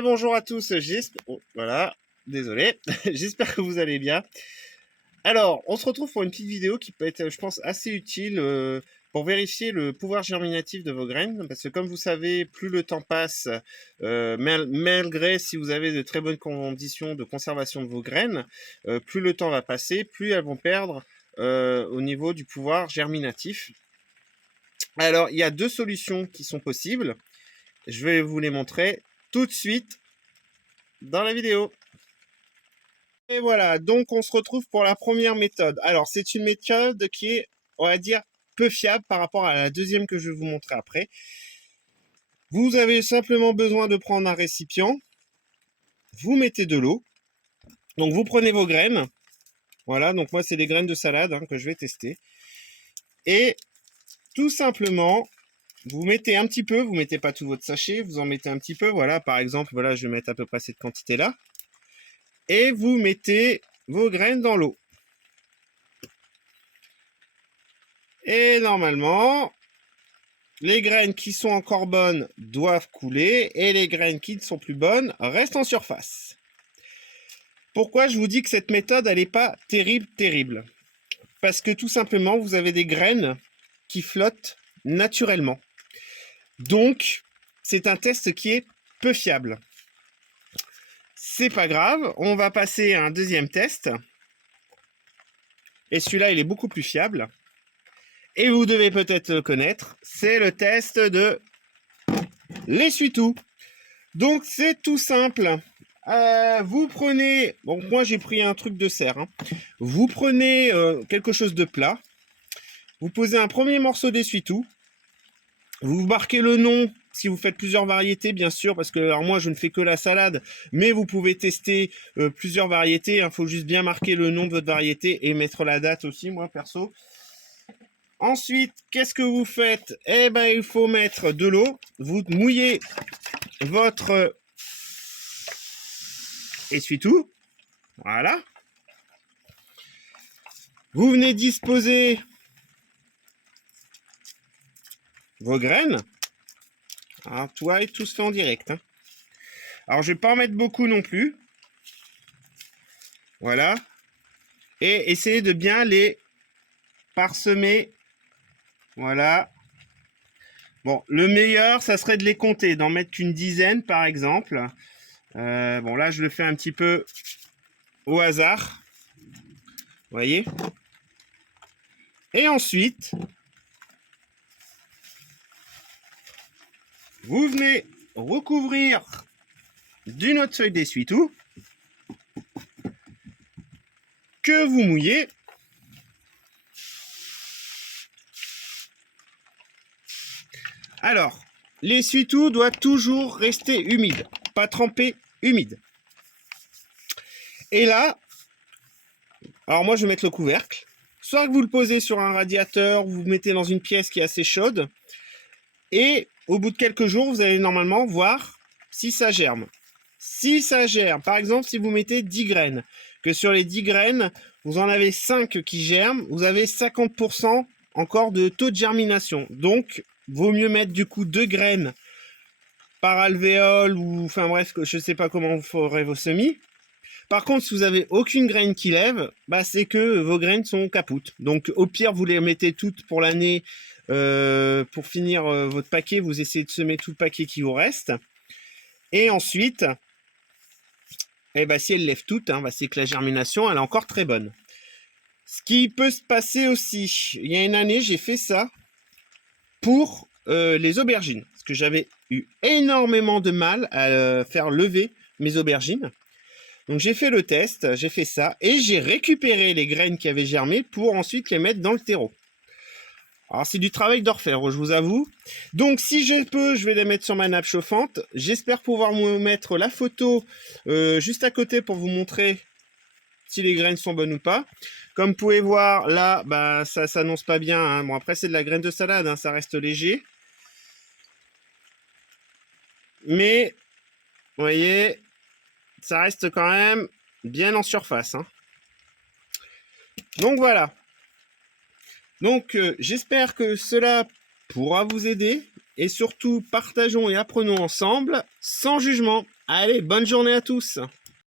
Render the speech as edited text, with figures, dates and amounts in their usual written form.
Et bonjour à tous, voilà, désolé, j'espère que vous allez bien. Alors, on se retrouve pour une petite vidéo qui peut être, je pense, assez utile pour vérifier le pouvoir germinatif de vos graines, parce que comme vous savez, plus le temps passe, malgré si vous avez de très bonnes conditions de conservation de vos graines, plus le temps va passer, plus elles vont perdre au niveau du pouvoir germinatif. Alors, il y a deux solutions qui sont possibles. Je vais vous les montrer tout de suite dans la vidéo. Et voilà, donc on se retrouve pour la première méthode. Alors, c'est une méthode qui est, on va dire, peu fiable par rapport à la deuxième que je vais vous montrer après. Vous avez simplement besoin de prendre un récipient, vous mettez de l'eau, donc vous prenez vos graines. Voilà, donc moi c'est des graines de salade que je vais tester. Et tout simplement, vous mettez un petit peu, vous mettez pas tout votre sachet, vous en mettez un petit peu. Voilà, par exemple, voilà, je vais mettre à peu près cette quantité-là. Et vous mettez vos graines dans l'eau. Et normalement, les graines qui sont encore bonnes doivent couler et les graines qui ne sont plus bonnes restent en surface. Pourquoi je vous dis que cette méthode, elle n'est pas terrible? Parce que tout simplement, vous avez des graines qui flottent naturellement. Donc, c'est un test qui est peu fiable. C'est pas grave, on va passer à un deuxième test. Et celui-là, il est beaucoup plus fiable. Et vous devez peut-être le connaître, c'est le test de l'essuie-tout. Donc, c'est tout simple. Vous prenez, bon, moi j'ai pris un truc de serre. Vous prenez quelque chose de plat. Vous posez un premier morceau d'essuie-tout. Vous marquez le nom, si vous faites plusieurs variétés, bien sûr, parce que alors moi je ne fais que la salade, mais vous pouvez tester plusieurs variétés. Il faut juste bien marquer le nom de votre variété et mettre la date aussi, moi perso. Ensuite, qu'est-ce que vous faites? Eh ben, il faut mettre de l'eau. Vous mouillez votre essuie-tout. Voilà. Vous venez disposer vos graines. Alors, tout se fait en direct. Alors, je ne vais pas en mettre beaucoup non plus. Voilà. Et essayez de bien les parsemer. Voilà. Bon, le meilleur, ça serait de les compter, d'en mettre qu'une dizaine, par exemple. Bon, là, je le fais un petit peu au hasard. Vous voyez? Et ensuite, vous venez recouvrir d'une autre feuille d'essuie-tout que vous mouillez. Alors, l'essuie-tout doit toujours rester humide, pas trempé, humide. Et là, alors moi je vais mettre le couvercle. Soit que vous le posez sur un radiateur, vous le mettez dans une pièce qui est assez chaude, et au bout de quelques jours, vous allez normalement voir si ça germe. Si ça germe, par exemple, si vous mettez 10 graines, que sur les 10 graines, vous en avez 5 qui germent, vous avez 50% encore de taux de germination. Donc, vaut mieux mettre du coup 2 graines par alvéole, ou enfin bref, je ne sais pas comment vous ferez vos semis. Par contre, si vous avez aucune graine qui lève, bah, c'est que vos graines sont capoutes. Donc au pire, vous les mettez toutes pour l'année. Pour finir votre paquet, vous essayez de semer tout le paquet qui vous reste. Et ensuite, eh ben, si elles lèvent toutes, c'est que la germination, elle est encore très bonne. Ce qui peut se passer aussi, il y a une année, j'ai fait ça pour les aubergines. Parce que j'avais eu énormément de mal à faire lever mes aubergines. Donc j'ai fait le test, j'ai fait ça, et j'ai récupéré les graines qui avaient germé pour ensuite les mettre dans le terreau. Alors c'est du travail d'orfèvre, je vous avoue. Donc si je peux, je vais les mettre sur ma nappe chauffante. J'espère pouvoir vous mettre la photo juste à côté pour vous montrer si les graines sont bonnes ou pas. Comme vous pouvez voir, là, bah, ça s'annonce pas bien. Bon, après c'est de la graine de salade, ça reste léger. Mais, vous voyez, ça reste quand même bien en surface. Donc voilà. Donc j'espère que cela pourra vous aider. Et surtout, partageons et apprenons ensemble, sans jugement. Allez, bonne journée à tous.